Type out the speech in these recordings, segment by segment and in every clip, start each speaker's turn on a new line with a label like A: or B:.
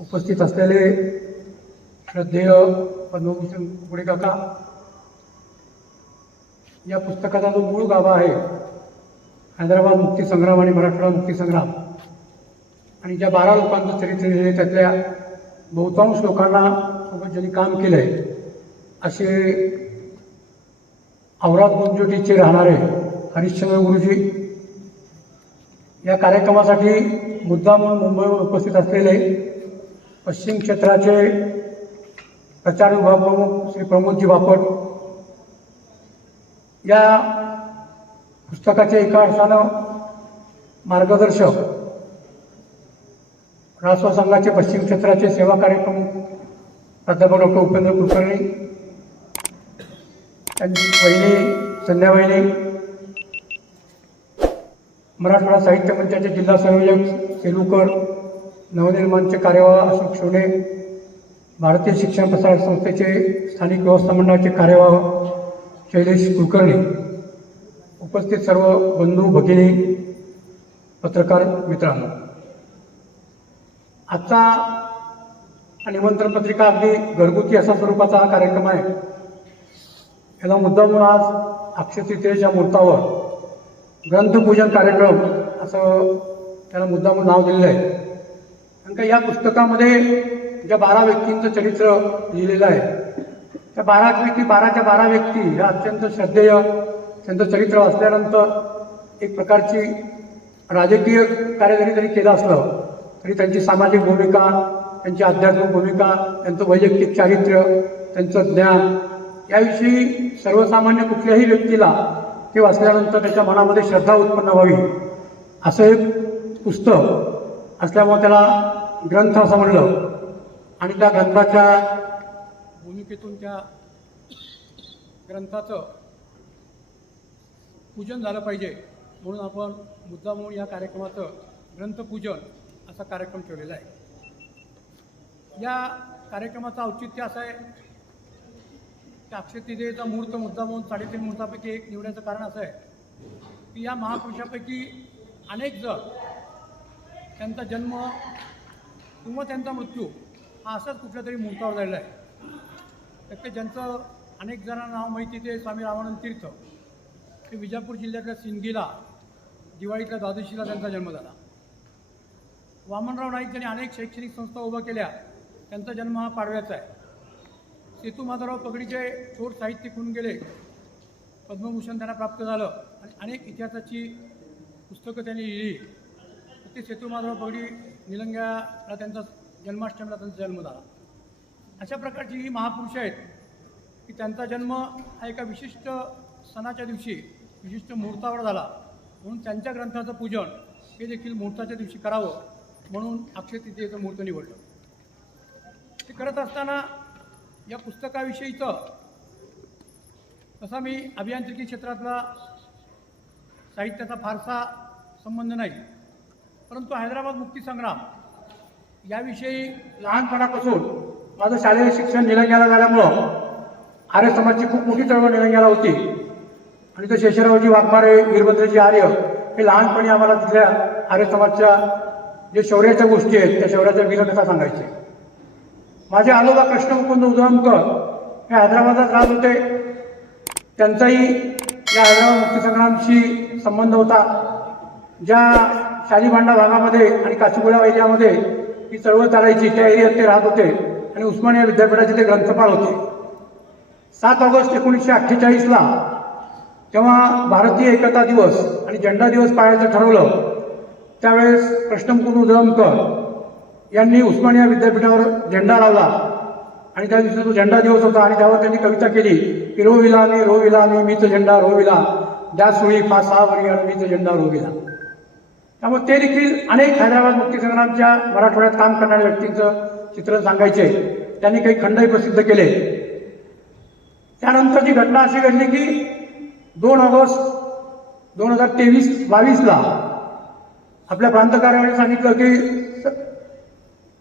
A: उपस्थित असलेले श्रद्धेय पद्मभूषण पुढे काका या पुस्तकाचा जो मूळ गाभा आहे हैदराबाद मुक्तीसंग्राम आणि मराठवाडा मुक्तीसंग्राम आणि ज्या बारा लोकांचं चरित्र लिहिले त्यातल्या बहुतांश लोकांना सोबत ज्यांनी काम केलं आहे असे औरात गुंजोटीचे राहणारे हरिश्चंद्र गुरुजी या कार्यक्रमासाठी मुद्दाम मुंबईवर उपस्थित असलेले पश्चिम क्षेत्राचे प्रचार विभाग प्रमुख श्री प्रमोदजी बापट या पुस्तकाचे एका अर्थानं मार्गदर्शक रासवा संघाचे पश्चिम क्षेत्राचे सेवा कार्यक्रम प्राध्यापक डॉक्टर उपेंद्र कुलकर्णी त्यांची वहिनी संध्या मराठवाडा साहित्य मंचाचे जिल्हा संयोजक सेलूकर नवनिर्माणचे कार्यवाह अशोक शोणे भारतीय शिक्षण प्रसार संस्थेचे स्थानिक व्यवस्था मंडळाचे कार्यवाह शैलेश कुलकर्णी उपस्थित सर्व बंधू भगिनी पत्रकार मित्रांनो. आजचा निमंत्रण पत्रिका अगदी घरगुती असा स्वरूपाचा हा कार्यक्रम आहे. याला मुद्दा म्हणून आज अक्षय तृतीयेच्या मुहूर्तावर ग्रंथपूजन कार्यक्रम असं त्याला मुद्दा म्हणून नाव दिलेलं आहे. कारण का या पुस्तकामध्ये ज्या बारा व्यक्तींचं चरित्र लिहिलेलं आहे त्या बारा व्यक्ती बाराच्या बारा व्यक्ती ह्या अत्यंत श्रद्धेय त्यांचं चरित्र वाचल्यानंतर एक प्रकारची राजकीय कार्य जरी जरी केलं असलं तरी त्यांची सामाजिक भूमिका त्यांची आध्यात्मिक भूमिका त्यांचं वैयक्तिक चारित्र्य त्यांचं ज्ञान याविषयी सर्वसामान्य कुठल्याही व्यक्तीला ते वाचल्यानंतर त्याच्या मनामध्ये श्रद्धा उत्पन्न व्हावी. असं एक पुस्तक असल्यामुळे त्याला ग्रंथ असं म्हणलं. आणि त्या ग्रंथाच्या भूमिकेतून त्या ग्रंथाचं पूजन झालं पाहिजे. म्हणून आपण मुद्दा म्हणून या कार्यक्रमाचं ग्रंथपूजन असा कार्यक्रम ठेवलेला आहे. या कार्यक्रमाचं औचित्य असं आहे की अक्षय तृतीयेचा मुहूर्त मुद्दा म्हणून साडेतीन मुहूर्तापैकी एक निवडण्याचं कारण असं आहे की या महापुरुषापैकी अनेक जण त्यांचा जन्म किंवा त्यांचा मृत्यू हा असाच कुठल्या तरी मुहूर्तावर झालेला आहे. तर ते ज्यांचं अनेक जणांना नाव माहिती ते स्वामी रामानंद तीर्थ. ते विजापूर जिल्ह्यातल्या सिंदगीला दिवाळीतल्या द्वादशीला त्यांचा जन्म झाला. वामनराव नाईक त्यांनी अनेक शैक्षणिक संस्था उभ्या केल्या. त्यांचा जन्म हा पाडव्याचा आहे. सेतू माधवराव पगडीचे थोर साहित्यिक होऊन गेले पद्मभूषण त्यांना प्राप्त झालं आणि अनेक इतिहासाची पुस्तकं त्यांनी लिहिली. ते सेतू माधवराव पगडी निलंग्याला त्यांचा जन्माष्टमीला त्यांचा जन्म झाला. अशा प्रकारची ही महापुरुष आहेत की त्यांचा जन्म हा एका विशिष्ट सणाच्या दिवशी विशिष्ट मुहूर्तावर झाला. म्हणून त्यांच्या ग्रंथाचं पूजन हे देखील मुहूर्ताच्या दिवशी करावं म्हणून अक्षय तृतीयेचं मुहूर्त निवडलं. ते करत असताना या पुस्तकाविषयीचं तसा मी अभियांत्रिकी क्षेत्रातला साहित्याचा फारसा संबंध नाही परंतु हैदराबाद मुक्तीसंग्राम याविषयी लहानपणापासून माझं शालेय शिक्षण निलंग्याला झाल्यामुळं आर्य समाजची खूप मोठी चळवळ निलंग्याला होती. आणि ते शेषरावजी वाघमारे वीरभद्रजी आर्य हे लहानपणी आम्हाला तिथल्या आर्य समाजच्या जे शौर्याच्या गोष्टी आहेत त्या शौर्याच्या वीरकथा सांगायचे. माझे आजोबा कृष्णमुकुंद मुकुंद हे हैदराबादात राहत होते. त्यांचाही या हैदराबाद मुक्तीसंग्रामशी संबंध होता. ज्या शालीभांडा भागामध्ये आणि काचीगुडा एरियामध्ये ही चळवळ चालायची त्या एरियात ते राहत होते आणि उस्मानिया विद्यापीठाचे ते ग्रंथपाल होते. सात ऑगस्ट एकोणीसशे अठ्ठेचाळीसला तेव्हा भारतीय एकता दिवस आणि झेंडा दिवस पाळायचं ठरवलं त्यावेळेस कृष्णमुकुंद उधमकर यांनी उस्मानिया विद्यापीठावर झेंडा लावला. आणि त्या दिवशी तो झेंडा दिवस होता आणि त्यावर त्यांनी कविता केली की रोविला मी रोविला मी मीच झेंडा रोविला द्या सुळी फासावरी आणि मीच झेंडा रोविला त्यामुळे ते देखील अनेक हैदराबाद मुक्तीसंग्रामच्या मराठवाड्यात काम करणाऱ्या व्यक्तींचं चित्र सांगायचे. त्यांनी काही खंडही प्रसिद्ध केले. त्यानंतर जी घटना अशी घडली की दोन ऑगस्ट दोन हजार तेवीस बावीसला आपल्या प्रांत कार्यालयाने सांगितलं की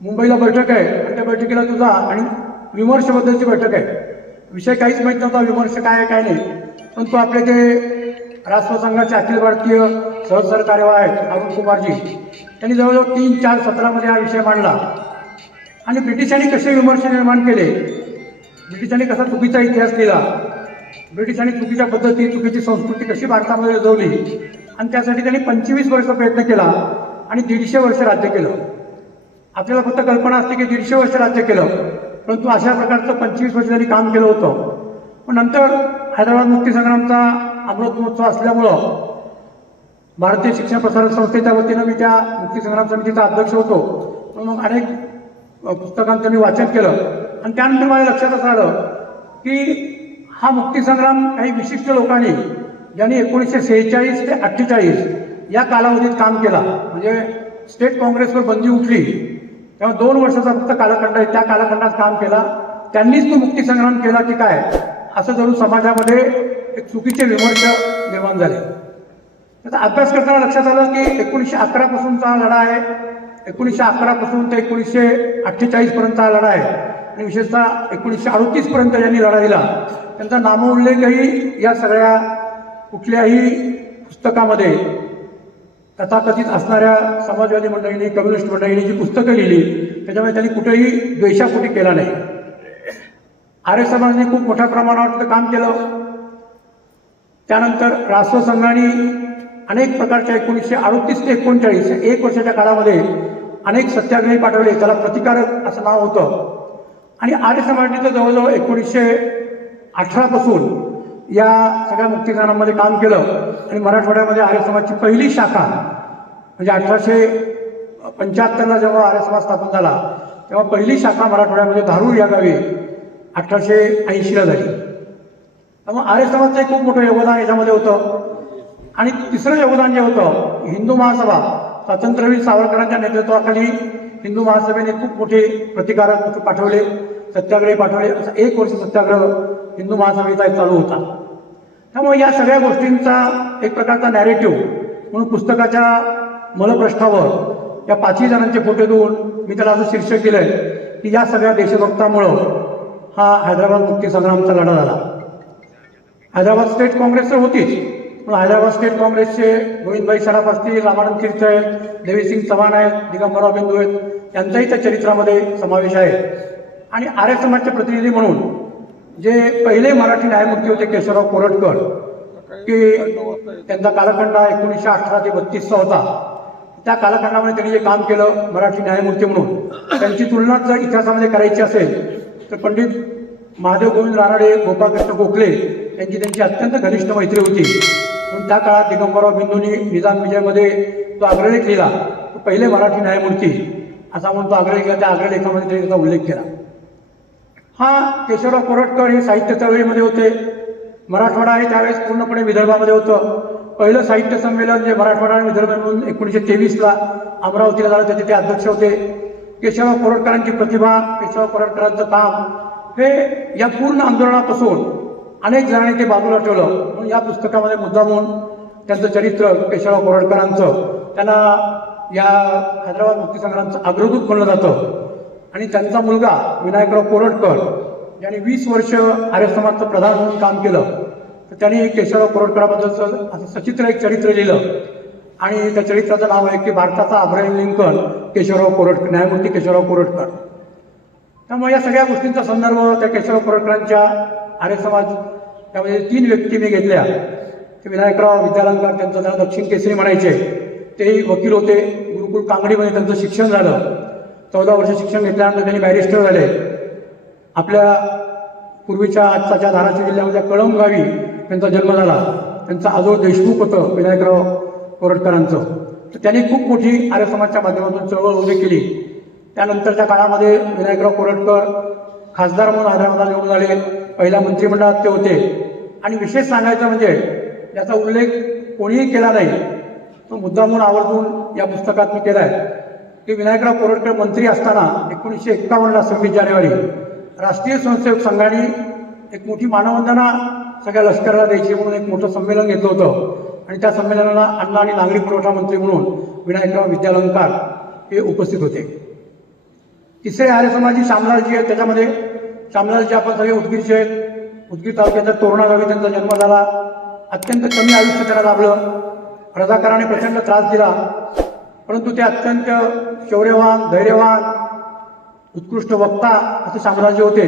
A: मुंबईला बैठक आहे. आणि त्या बैठकीला तुझा आणि विमर्शबद्दलची बैठक आहे. विषय काहीच माहीत नव्हता विमर्श काय आहे काय नाही. पण तो आपले जे राष्ट्र संघाचे अखिल भारतीय सहसरकार्यवाह आहेत अरुण कुमारजी त्यांनी जवळजवळ तीन चार सत्रामध्ये हा विषय मांडला. आणि ब्रिटिशांनी कसे विमर्श निर्माण केले? ब्रिटिशांनी कसा चुकीचा इतिहास लिहिला? ब्रिटिशांनी चुकीच्या पद्धती चुकीची संस्कृती कशी भारतामध्ये रुजवली आणि त्यासाठी त्यांनी पंचवीस वर्ष प्रयत्न केला आणि दीडशे वर्ष राज्य केलं. आपल्याला फक्त कल्पना असते की दीडशे वर्ष राज्य केलं. परंतु अशा प्रकारचं पंचवीस वर्ष त्यांनी काम केलं होतं. पण नंतर हैदराबाद मुक्तीसंग्रामचा अमृत महोत्सव असल्यामुळं भारतीय शिक्षण प्रसारक संस्थेच्या वतीनं मी त्या मुक्तीसंग्राम समितीचा अध्यक्ष होतो. मग अनेक पुस्तकांचं मी वाचन केलं. आणि त्यानंतर माझ्या लक्षात असं आलं की हा मुक्तीसंग्राम काही विशिष्ट लोकांनी ज्यांनी एकोणीसशे सेहेचाळीस ते अठ्ठेचाळीस या कालावधीत काम केला. म्हणजे स्टेट काँग्रेसवर बंदी उठली. तेव्हा दोन वर्षाचा फक्त कालखंड आहे. त्या कालखंडात काम केला. त्यांनीच तो मुक्तीसंग्राम केला की काय? असं जरूर समाजामध्ये एक चुकीचे विमर्श निर्माण झाले. त्याचा अभ्यास करताना लक्षात आलं की एकोणीसशे अकरा पासूनचा हा लढा आहे. एकोणीसशे अकरा पासून ते एकोणीसशे अठ्ठेचाळीस पर्यंत हा लढा आहे. आणि विशेषतः एकोणीसशे अडतीसपर्यंत ज्यांनी लढा दिला त्यांचा नामोल्लेखही या सगळ्या कुठल्याही पुस्तकामध्ये तथाकथित असणाऱ्या समाजवादी मंडळींनी कम्युनिस्ट मंडळींनी जी पुस्तकं लिहिली त्याच्यामुळे त्यांनी कुठेही द्वेषापोटी केला नाही. आर्य समाजाने खूप मोठ्या प्रमाणावर तिथं काम केलं. त्यानंतर राष्ट्र संघाने अनेक प्रकारच्या एकोणीसशे अडतीस ते एकोणचाळीस एक वर्षाच्या काळामध्ये अनेक सत्याग्रही पाठवले. त्याला प्रतिकारक असं नाव होतं. आणि आर्य समाजाने तर जवळजवळ एकोणीसशे अठरापासून या सगळ्या मुक्तिकारांमध्ये काम केलं. आणि मराठवाड्यामध्ये आर्य समाजची पहिली शाखा म्हणजे अठराशे पंच्याहत्तरला जेव्हा आर्य समाज स्थापन झाला तेव्हा पहिली शाखा मराठवाड्यामध्ये धारूर या गावी अठराशे ऐंशीला झाली. त्यामुळे आर्य समाजचं खूप मोठं योगदान याच्यामध्ये होतं. आणि तिसरं योगदान जे होतं हिंदू महासभा स्वातंत्र्यवीर सावरकरांच्या नेतृत्वाखाली हिंदू महासभेने खूप मोठे प्रतिकारक पाठवले सत्याग्रही पाठवले. असा एक वर्ष सत्याग्रह हिंदू महासभेचा चालू होता. त्यामुळे या सगळ्या गोष्टींचा एक प्रकारचा नॅरेटिव्ह म्हणून पुस्तकाच्या मलप्रश्नावर या पाचही जणांचे फोटो देऊन मी त्याला असं शीर्षक दिलंय की या सगळ्या देशभक्तामुळं हा हैदराबाद मुक्ती संग्रामचा लढा झाला. हैदराबाद स्टेट काँग्रेस तर होतीच पण हैदराबाद स्टेट काँग्रेसचे गोविंदभाई सराफ असतील रामानंद तीर्थ आहेत देवीसिंग चव्हाण आहेत दिगंबरराव बिंदू आहेत यांचाही त्या चरित्रामध्ये समावेश आहे. आणि आर्य समाजचे प्रतिनिधी म्हणून जे पहिले मराठी न्यायमूर्ती होते केशवराव कोरटकर की त्यांचा कालखंड हा एकोणीसशे अठरा ते बत्तीसचा होता. त्या कालखंडामध्ये त्यांनी जे काम केलं मराठी न्यायमूर्ती म्हणून त्यांची तुलना जर इतिहासामध्ये करायची असेल तर पंडित महादेव गोविंद रानडे गोपाळकृष्ण गोखले यांची त्यांची अत्यंत घनिष्ठ मैत्री होती. म्हणून त्या काळात दिगंबरराव बिंदूंनी निजाम विजयमध्ये तो अग्रलेख लिहिला तो पहिले मराठी न्यायमूर्ती असा म्हणून तो अग्रलेख लिहिला त्या अग्रलेखामध्ये त्यांनी त्याचा उल्लेख केला. हा केशवराव कोरटकर हे साहित्य चळवळीमध्ये होते. मराठवाडा हे त्यावेळेस पूर्णपणे विदर्भामध्ये होतं. पहिलं साहित्य संमेलन जे मराठवाडा आणि विदर्भ म्हणून एकोणीसशे तेवीसला अमरावतीला झालं त्याचे ते अध्यक्ष होते. केशवराव कोरटकरांची प्रतिभा केशवराव कोरटकरांचं काम हे या पूर्ण आंदोलनापासून अनेक जणांनी ते बाजूला ठेवलं. म्हणून या पुस्तकामध्ये मुद्दामून त्यांचं चरित्र केशवराव कोरटकरांचं त्यांना या हैदराबाद मुक्तीसंग्रामचं अग्रदूत म्हणलं जातं. आणि त्यांचा मुलगा विनायकराव कोरटकर ज्यांनी वीस वर्ष आर्य समाजचं प्रधान म्हणून काम केलं. तर त्यांनी केशवराव कोरटकराबद्दलचं असं सचित्र एक चरित्र लिहिलं. आणि त्या चरित्राचं नाव आहे की भारताचा अब्राहिम लिंकन केशवराव कोरटकर न्यायमूर्ती केशवराव कोरटकर. त्यामुळे या सगळ्या गोष्टींचा संदर्भ त्या केशवराव कोरटकरांच्या आर्य समाज त्यामध्ये तीन व्यक्ती मी घेतल्या. ते विनायकराव विद्यालंकार त्यांचं त्याला दक्षिण केसरी म्हणायचे. तेही वकील होते. गुरुकुल कांगडीमध्ये त्यांचं शिक्षण झालं. चौदा वर्ष शिक्षण घेतल्यानंतर त्यांनी बॅरिस्टर झाले. आपल्या पूर्वीच्या आजच्या धाराशिव जिल्ह्यामध्ये कळंब गावी त्यांचा जन्म झाला. त्यांचा आजोळ देशमुख होतं विनायकराव कोरटकरांचं. तर त्यांनी खूप मोठी आर्य समाजच्या माध्यमातून चळवळ उभी केली. त्यानंतरच्या काळामध्ये विनायकराव कोरटकर खासदार म्हणून हैदराबादला निवडून आले. पहिल्या मंत्रिमंडळात ते होते. आणि विशेष सांगायचं म्हणजे याचा उल्लेख कोणीही केला नाही. तो मुद्दा म्हणून आवर्जून या पुस्तकात मी केला आहे की विनायकराव कोरटकर मंत्री असताना एकोणीसशे एक्कावन्नला सव्वीस जानेवारी राष्ट्रीय स्वयंसेवक संघाने एक मोठी मानवंदना सगळ्या लष्कराला द्यायची म्हणून एक मोठं संमेलन घेतलं होतं. आणि त्या संमेलनाला अन्न आणि नागरी पुरवठा मंत्री म्हणून विनायकराव विद्यालंकार हे उपस्थित होते. तिसरे आर्य समाजी शामलालजी आहेत त्याच्यामध्ये शामलालजी आपण सगळे उदगीरचे आहेत. उदगीर तालुक्याच्या तोरणा गावी त्यांचा जन्म झाला. अत्यंत कमी आयुष्य त्याला लाभलं. रजाकाराने प्रचंड त्रास दिला. परंतु ते अत्यंत शौर्यवान धैर्यवान उत्कृष्ट वक्ता असे साम्राज्य होते.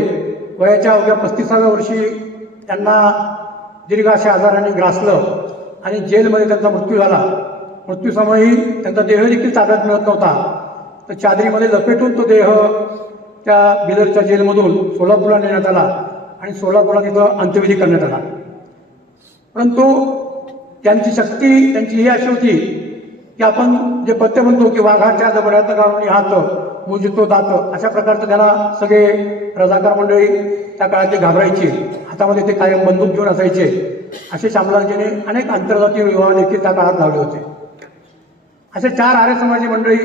A: वयाच्या अवघ्या पस्तीसाव्या वर्षी त्यांना दीर्घ अशा आजाराने ग्रासलं आणि जेलमध्ये त्यांचा मृत्यू झाला. मृत्यूसमयी त्यांचा देह देखील ताब्यात मिळत नव्हता. तर चादरीमध्ये लपेटून तो देह त्या बिदरच्या जेलमधून सोलापूरला नेण्यात आला आणि सोलापूरला तिथं अंत्यविधी करण्यात आला. परंतु त्यांची शक्ती त्यांची ही अशी होती की आपण जे पत्ते म्हणतो की वाघाच्या जबड्यात घालून हात मुजितो दात अशा प्रकारचं त्याला सगळे रजाकार मंडळी त्या काळात ते घाबरायचे. हातामध्ये ते कायम बंदूक घेऊन असायचे. असे शामलाजीने अनेक आंतरजातीय विवाह देखील त्या काळात लावले होते. असे चार आर्य समाजी मंडळी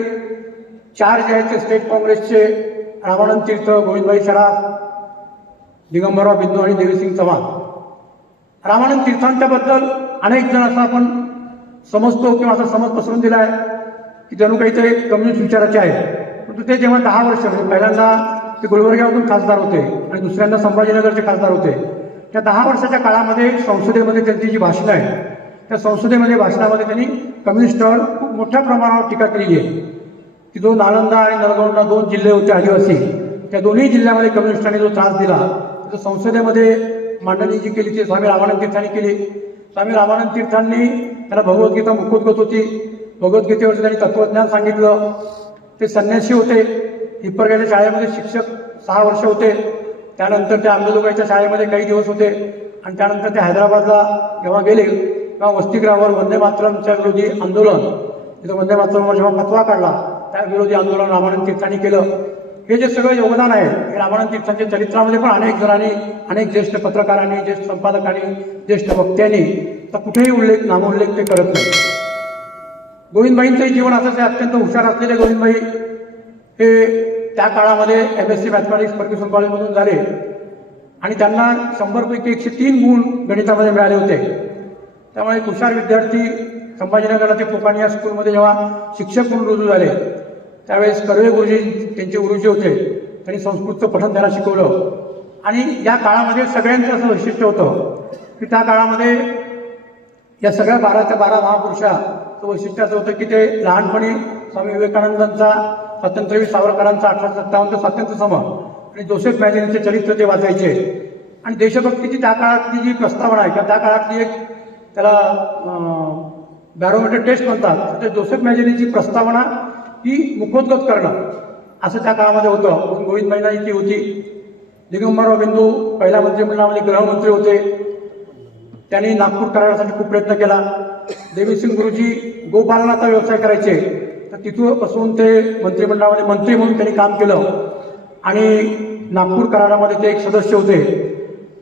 A: चार जे आहेत ते स्टेट काँग्रेसचे रामानंद तीर्थ गोविंदभाई शराफ दिगंबरराव बिंदू आणि देवीसिंग चव्हाण. रामानंद तीर्थांच्याबद्दल अनेक जण असं आपण समजतो किंवा असा समज पसरून दिला आहे की जणू काही ते कम्युनिस्ट विचाराचे आहे परंतु ते जेव्हा दहा वर्ष म्हणजे पहिल्यांदा ते गुलबर्ग्यामधून खासदार होते आणि दुसऱ्यांदा संभाजीनगरचे खासदार होते त्या दहा वर्षाच्या काळामध्ये संसदेमध्ये त्यांची जी भाषणं आहे त्या संसदेमध्ये भाषणामध्ये त्यांनी कम्युनिस्टवर खूप मोठ्या प्रमाणावर टीका केली आहे की जो नालंदा आणि नलगोंडा दोन जिल्हे होते आदिवासी त्या दोन्ही जिल्ह्यामध्ये कम्युनिस्टांनी जो त्रास दिला जो संसदेमध्ये मांडणी जी केली ती स्वामी रामानंद तीर्थांनी केली. स्वामी रामानंद तीर्थांनी त्याला भगवद्गीता मुखोद्गत होती भगवद्गीतेवरचं त्यांनी तत्वज्ञान सांगितलं. ते संन्यासी होते. हिप्परगाच्या शाळेमध्ये शिक्षक सहा वर्ष होते. त्यानंतर ते आंबेजोगाईच्या शाळेमध्ये काही दिवस होते. आणि त्यानंतर ते हैदराबादला जेव्हा गेले तेव्हा वसतिगृहावर वंदे मातरमच्या विरोधी आंदोलन तिथं वंदे मातरमवर जेव्हा फतवा काढला त्या विरोधी आंदोलन रामानंद तीर्थांनी केलं. हे जे सगळं योगदान आहे हे रामानंद तीर्थांच्या चरित्रामध्ये पण अनेक जणांनी अनेक ज्येष्ठ पत्रकारांनी ज्येष्ठ संपादकांनी ज्येष्ठ वक्त्यांनी आता कुठेही उल्लेख नामोल्लेख ते करत नाही. गोविंदबाईंचंही जीवन असंच आहे अत्यंत हुशार असलेले गोविंदबाई हे त्या काळामध्ये M S C mathematics Fergusson कॉलेजमधून झाले. आणि त्यांना शंभरपैकी एकशे तीन गुण गणितामध्ये मिळाले होते. त्यामुळे एक हुशार विद्यार्थी संभाजीनगरला ते पोकानिया स्कूलमध्ये जेव्हा शिक्षक म्हणून रुजू झाले त्यावेळेस कर्वे गुरुजी त्यांचे गुरुजी होते. त्यांनी संस्कृतचं पठण त्यांना शिकवलं. आणि या काळामध्ये सगळ्यांचं असं वैशिष्ट्य होतं की त्या काळामध्ये या सगळ्या बाराच्या बारा महापुरुषाचं वैशिष्ट्य असं होतं की ते लहानपणी स्वामी विवेकानंदांचा स्वातंत्र्यवीर सावरकरांचा अठराशे सत्तावन्न स्वातंत्र्य समर आणि जोसेफ मॅजिनचे चरित्र ते वाचायचे. आणि देशभक्तीची त्या काळातली जी प्रस्तावना आहे किंवा त्या काळातली एक त्याला बॅरोमीटर टेस्ट म्हणतात ते जोसेफ मॅजिनीची प्रस्तावना ही मुखोद्गत करणं असं त्या काळामध्ये होतं. गोविंद गोविंदबाईंना होती. दिगंबरराव बिंदू पहिल्या मंत्रिमंडळामध्ये गृहमंत्री होते. त्यांनी नागपूर करारासाठी खूप प्रयत्न केला. देवीसिंग गुरुजी गोपालनाचा व्यवसाय करायचे. तर तिथून ते मंत्रिमंडळामध्ये मंत्री म्हणून त्यांनी काम केलं. आणि नागपूर करारामध्ये ते एक सदस्य होते.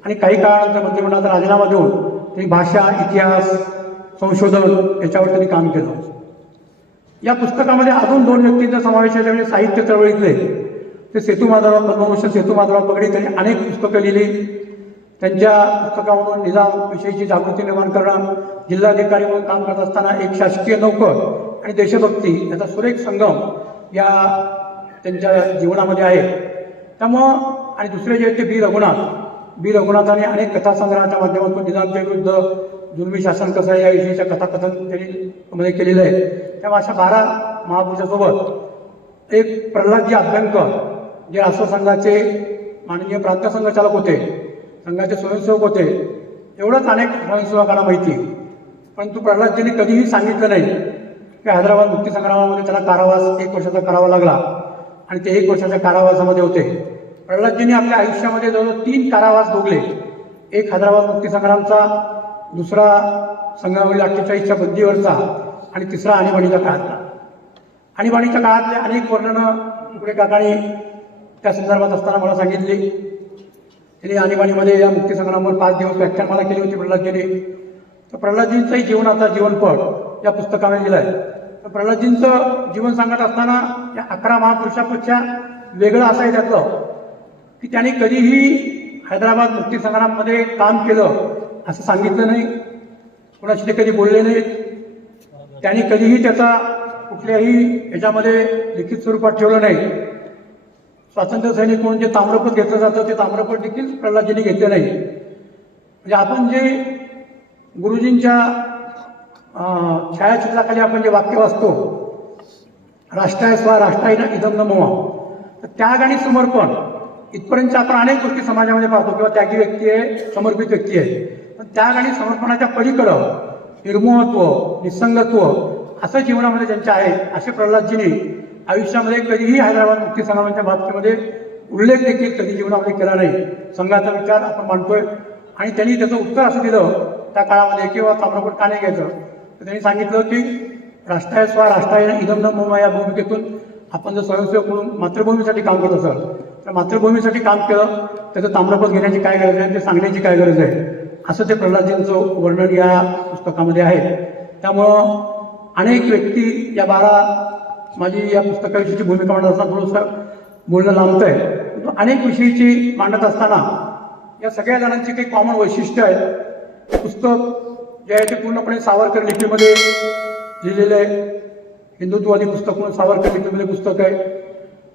A: आणि काही काळानंतर मंत्रिमंडळाचा राजीनामा देऊन त्यांनी भाषा इतिहास संशोधन याच्यावर त्यांनी काम केलं. या पुस्तकामध्ये अजून दोन व्यक्तींचा समावेश आहे त्यामुळे साहित्य चळवळीतले. ते सेतू माधवराव पद्मभूषण सेतू माधवराव पगडी त्यांनी अनेक पुस्तकं लिहिली. त्यांच्या पुस्तकामधून निजामविषयीची जागृती निर्माण करणं जिल्हाधिकारी म्हणून काम करत असताना एक शासकीय नौकर आणि देशभक्ती याचा सुरेख संगम या त्यांच्या जीवनामध्ये आहे. त्यामुळं आणि दुसरे जे आहेत ते बी. रघुनाथ. बी. रघुनाथाने अनेक कथासंग्रहाच्या माध्यमातून निजामच्या विरुद्ध जुलमी शासन कसं आहे याविषयीच्या कथाकथन त्यांनी मध्ये केलेलं आहे. त्यामुळे अशा बारा महापुरुषासोबत एक प्रल्हादजी अभ्यंकर जे राष्ट्रसंघाचे माननीय प्रांत संघचालक होते संघाचे स्वयंसेवक होते. एवढंच अनेक स्वयंसेवकांना माहिती. परंतु प्रल्हादजींनी कधीही सांगितलं नाही की हैदराबाद मुक्तीसंग्रामामध्ये त्याला कारावास एक वर्षाचा करावा लागला आणि ते एक वर्षाच्या कारावासामध्ये होते. प्रल्हादजींनी आपल्या आयुष्यामध्ये जवळजवळ तीन कारावास भोगले. एक हैदराबाद मुक्तीसंग्रामचा दुसरा संघावरील अठ्ठेचाळीसच्या बंदीवरचा आणि तिसरा आणीबाणीच्या काळातला. आणीबाणीच्या काळातले अनेक वर्णनं इकडे काकाणी त्या संदर्भात असताना मला सांगितली. त्यांनी आणीबाणीमध्ये या मुक्तीसंग्रामावर पाच दिवस व्याख्यान मला केली होती प्रल्हादजींनी तर प्रल्हादजींचाही जीवनाचा जीवनपट या पुस्तकामध्ये आहे तर प्रल्हादजींचं जीवन सांगत असताना या अकरा महापुरुषापेक्षा वेगळं असं आहे त्यातलं की त्यांनी कधीही हैदराबाद मुक्तीसंग्राममध्ये काम केलं असं सांगितलं नाही. कोणाशी ते कधी बोलले नाहीत. त्यांनी कधीही त्याचा कुठल्याही याच्यामध्ये लिखित स्वरूपात ठेवलं नाही. स्वातंत्र्य सैनिक म्हणून जे ताम्रपट घेतलं जातं ते ताम्रपट देखील प्रल्हादजींनी घेतले नाही. म्हणजे आपण जे गुरुजींच्या छायाचित्राखाली आपण जे वाक्य वाचतो राष्ट्राय स्वा राष्ट्राय इदम नमवा तर त्याग आणि समर्पण इथपर्यंत आपण अनेक गोष्टी समाजामध्ये पाहतो किंवा त्यागी व्यक्ती आहे समर्पित व्यक्ती आहे. पण त्याग आणि समर्पणाच्या पलीकडं निर्मोहत्व निसंगत्व असं जीवनामध्ये ज्यांचे आहे असे प्रल्हादजींनी आयुष्यामध्ये कधीही हैदराबाद मुक्ती संघाच्या बाबतीमध्ये उल्लेख देखील कधी जीवनामध्ये केला नाही. संघाचा विचार आपण मांडतोय. आणि त्यांनी त्याचं उत्तर असं दिलं त्या काळामध्ये किंवा ताम्रपट का नाही घ्यायचं? तर त्यांनी सांगितलं की राष्ट्राय स्वा राष्ट्राय इदम न मम या भूमिकेतून आपण जर स्वयंसेवक म्हणून मातृभूमीसाठी काम करत असाल तर मातृभूमीसाठी काम केलं त्याचं ताम्रपद घेण्याची काय गरज आहे? ते सांगण्याची काय गरज आहे? असं ते प्रल्हादजींचं वर्णन या पुस्तकामध्ये आहे. त्यामुळं अनेक व्यक्ती या बारा माझी या पुस्तकाविषयीची भूमिका मांडत असताना थोडंसं बोलणं लांबत आहे परंतु अनेक विषयीची मांडत असताना या सगळ्या जणांची काही कॉमन वैशिष्ट्य आहेत. हे पुस्तक जे आहे ते पूर्णपणे सावरकर लिपीमध्ये लिहिलेलं आहे. हिंदुत्ववादी पुस्तक म्हणून सावरकर लिपीमध्ये पुस्तक आहे.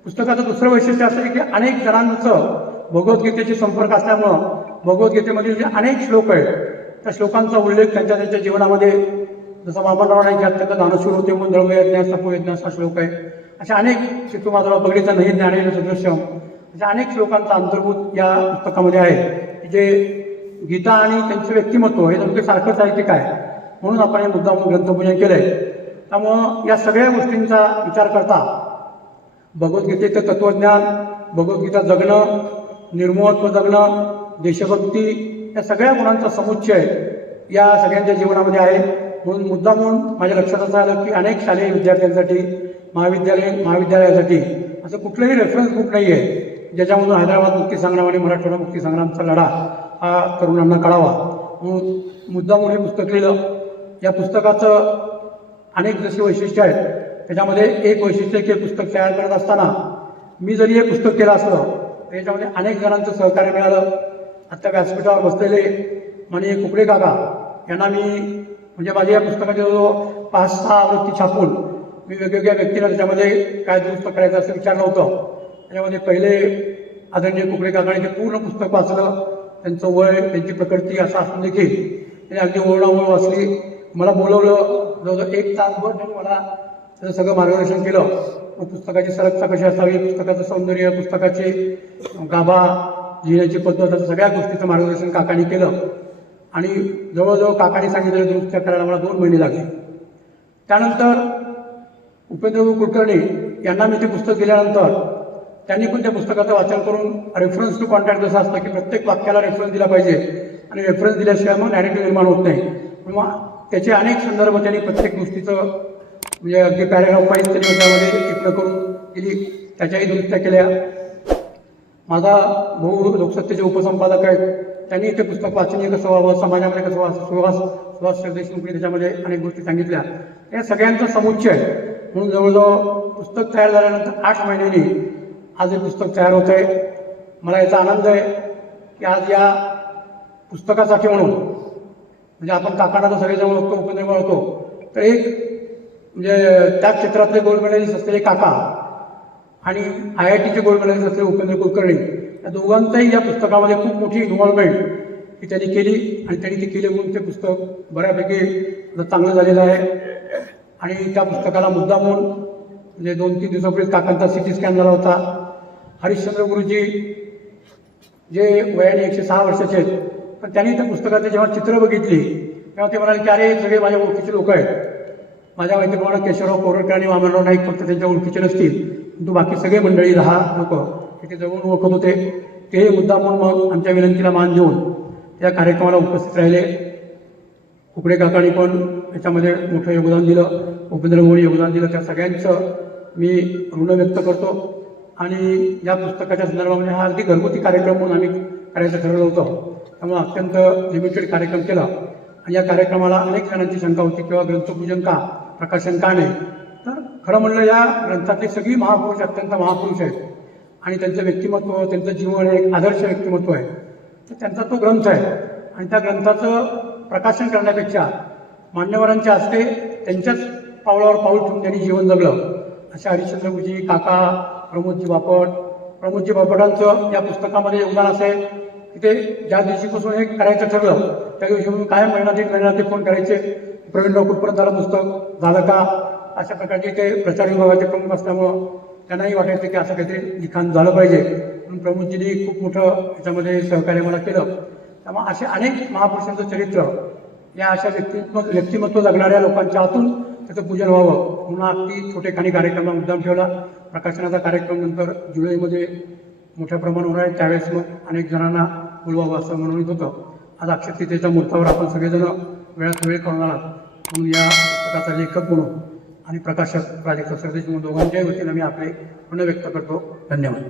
A: पुस्तकाचं दुसरं वैशिष्ट्य असं आहे की अनेक जणांचं भगवद्गीतेशी संपर्क असल्यामुळं भगवद्गीतेमधील जे अनेक श्लोक आहेत त्या श्लोकांचा उल्लेख त्यांच्या त्यांच्या जीवनामध्ये जसं वामनराव नाईक अत्यंत दानशूर होते म्हणून द्रव्यज्ञास तपोयज्ञास हा श्लोक आहे अशा अनेक चित्तू माझा बगडीचा नाही ज्ञानेन सदृश्यम अशा अनेक श्लोकांचा अंतर्भूत या पुस्तकामध्ये आहे. जे गीता आणि त्यांचं व्यक्तिमत्व हे नेमके सारखंच आहे की काय? म्हणून आपण हे मुद्दा म्हणून ग्रंथपूजन केलंय. त्यामुळं या सगळ्या गोष्टींचा विचार करता भगवद्गीतेचं तत्वज्ञान भगवद्गीता जगणं निर्मोहत्व जगणं देशभक्ती या सगळ्या गुणांचा समुच्चय या सगळ्यांच्या जीवनामध्ये आहे. म्हणून मुद्दा म्हणून माझ्या लक्षात असं आलं की अनेक शालेय विद्यार्थ्यांसाठी महाविद्यालय महाविद्यालयासाठी असं कुठलंही रेफरन्स बुक नाही आहे ज्याच्यामधून हैदराबाद मुक्ती संग्राम आणि मराठवाडा मुक्ती संग्रामचा लढा हा तरुणांना कळावा. म्हणून मुद्दा म्हणून हे पुस्तक लिहिलं. या पुस्तकाचं अनेक जशी वैशिष्ट्य आहेत त्याच्यामध्ये एक वैशिष्ट्य की पुस्तक तयार करत असताना मी जरी हे पुस्तक केलं असलं तर याच्यामध्ये अनेक जणांचं सहकार्य मिळालं. आत्ता व्यासपीठावर बसलेले माननीय कुकडे काका यांना मी म्हणजे माझ्या या पुस्तकाचे जवळजवळ पाच सहा आवृत्ती छापून मी वेगवेगळ्या व्यक्तीला त्याच्यामध्ये काय दुरुस्त करायचं असं विचारलं होतं. त्याच्यामध्ये पहिले आदरणीय कुकडे काकाने पूर्ण पुस्तक वाचलं. त्यांचं वय त्यांची प्रकृती असं असून देखील त्यांनी अगदी ओरडाओरड वाचली. मला बोलवलं. जवळजवळ एक तासभर त्यांनी मला त्याचं सगळं मार्गदर्शन केलं. पुस्तकाची सरकता कशी असावी? पुस्तकाचं सौंदर्य पुस्तकाची गाभा लिहिण्याची पद्धत असं सगळ्या गोष्टीचं मार्गदर्शन काकांनी केलं. आणि जवळजवळ काकाने सांगितलेलं दुरुस्त करायला मला दोन महिने लागले. त्यानंतर उपेंद्रबाबू कुलकर्णी यांना मी ते पुस्तक दिल्यानंतर त्यांनी पण त्या पुस्तकाचं वाचन करून रेफरन्स टू कॉन्टॅक्ट जसं असतं की प्रत्येक वाक्याला रेफरन्स दिला पाहिजे आणि रेफरन्स दिल्याशिवाय मग नॅरेटिव्ह निर्माण होत नाही. मग त्याचे अनेक संदर्भ त्यांनी प्रत्येक गोष्टीचं म्हणजे अगदी पॅरेग्राफ पाहिजे त्यांनी त्यामध्ये टिप्पण करून दिली त्याच्याही दुरुस्त्या केल्या. माझा भाऊ लोकसत्तेचे उपसंपादक आहेत. त्यांनी ते पुस्तक वाचनीय कसं व्हावं समाजामध्ये कसं व्हावं सुहास सुहास देशमुखने त्याच्यामध्ये अनेक गोष्टी सांगितल्या. या सगळ्यांचा समुच्चय म्हणून जवळजवळ पुस्तक तयार झाल्यानंतर आठ महिन्यांनी आज हे पुस्तक तयार होत आहे. मला याचा आनंद आहे की आज या पुस्तकासाठी म्हणून म्हणजे आपण काकांना तर सगळेजण ओळखतो उपनिर्माण होतो तर एक म्हणजे त्या क्षेत्रातले गोल्ड मेडलिस्ट असलेले काका आणि आय आय टीचे गोल्ड मेडलिस्ट असलेले उपेंद्र कुलकर्णी या दोघांचाही या पुस्तकामध्ये खूप मोठी इन्व्हॉल्वमेंट ही त्यांनी केली आणि त्यांनी ती केली म्हणून ते पुस्तक बऱ्यापैकी चांगलं झालेलं आहे. आणि त्या पुस्तकाला मुद्दा म्हणून म्हणजे दोन तीन दिवसापूर्वी काकांचा सिटी स्कॅन झाला होता. हरिश्चंद्र गुरुजी जे वयाने एकशे सहा वर्षाचे आहेत पण त्यांनी त्या पुस्तकाचे जेव्हा चित्र बघितली तेव्हा ते म्हणाले की अरे सगळे माझ्या ओळखीचे लोक आहेत. माझ्या माहितीप्रमाणे केशवराव कोरडकर आणि वामनराव नाईक फक्त त्यांच्या ओळखीचे नसतील. तू बाकी सगळे मंडळी दहा लोक तिथे जवळून ओळखत होते. ते मुद्दा म्हणून मग आमच्या विनंतीला मान देऊन त्या कार्यक्रमाला उपस्थित राहिले. कुकडे काकांनी पण याच्यामध्ये मोठं योगदान दिलं. उपेंद्र मोळी योगदान दिलं. त्या सगळ्यांचं मी ऋण व्यक्त करतो. आणि या पुस्तकाच्या संदर्भामध्ये हा अगदी घरगुती कार्यक्रम म्हणून आम्ही करायचं ठरवलं होतं. त्यामुळे अत्यंत लिमिटेड कार्यक्रम केला. आणि या कार्यक्रमाला अनेक जणांची शंका होती किंवा ग्रंथपूजन का प्रकाशन का नाही. तर खरं म्हणलं या ग्रंथातले सगळी महापुरुष अत्यंत महापुरुष आहेत. आणि त्यांचं व्यक्तिमत्व त्यांचं जीवन एक आदर्श व्यक्तिमत्व आहे. तर त्यांचा तो ग्रंथ आहे. आणि त्या ग्रंथाचं प्रकाशन करण्यापेक्षा मान्यवरांच्या हस्ते त्यांच्याच पावलावर पाऊल ठेवून त्यांनी जीवन जगलं. अशा हरिश्चंद्र गुरुजी काका प्रमोदजी बापट प्रमोदजी बापटांचं या पुस्तकामध्ये योगदान असेल की तिथे ज्या दिवशीपासून हे करायचं ठरलं त्या दिवशीपासून काय महिना दीड महिना ते फोन करायचे. प्रवीण राव कुठपर्यंत झालं पुस्तक? झालं का? अशा प्रकारचे ते प्रचार विभागाचे प्रमुख असल्यामुळं त्यांनाही वाटायचं की असं काहीतरी लिखाण झालं पाहिजे. म्हणून प्रमोदजींनी खूप मोठं याच्यामध्ये सहकार्य मला केलं. त्यामुळे असे अनेक महापुरुषांचं चरित्र या अशा व्यक्तित्व व्यक्तिमत्व जगणाऱ्या लोकांच्या हातून त्याचं पूजन व्हावं. म्हणून अगदी छोटेखानी कार्यक्रम मुद्दाम ठेवला. प्रकाशनाचा कार्यक्रम नंतर जुलैमध्ये मोठ्या प्रमाणावर होणार आहे. त्यावेळेस मग अनेक जणांना बोलवावं असं म्हणून होतं. आज अक्षरतेच्या मुहूर्तावर आपण सगळेजण वेळात वेळ करणार आलात. म्हणून या पुस्तकाचा लेखक म्हणून आणि प्रकाशक प्राजक्त सरदेश म्हणून दोघांच्याही वतीनं मी आपले पुन्हा व्यक्त करतो. धन्यवाद.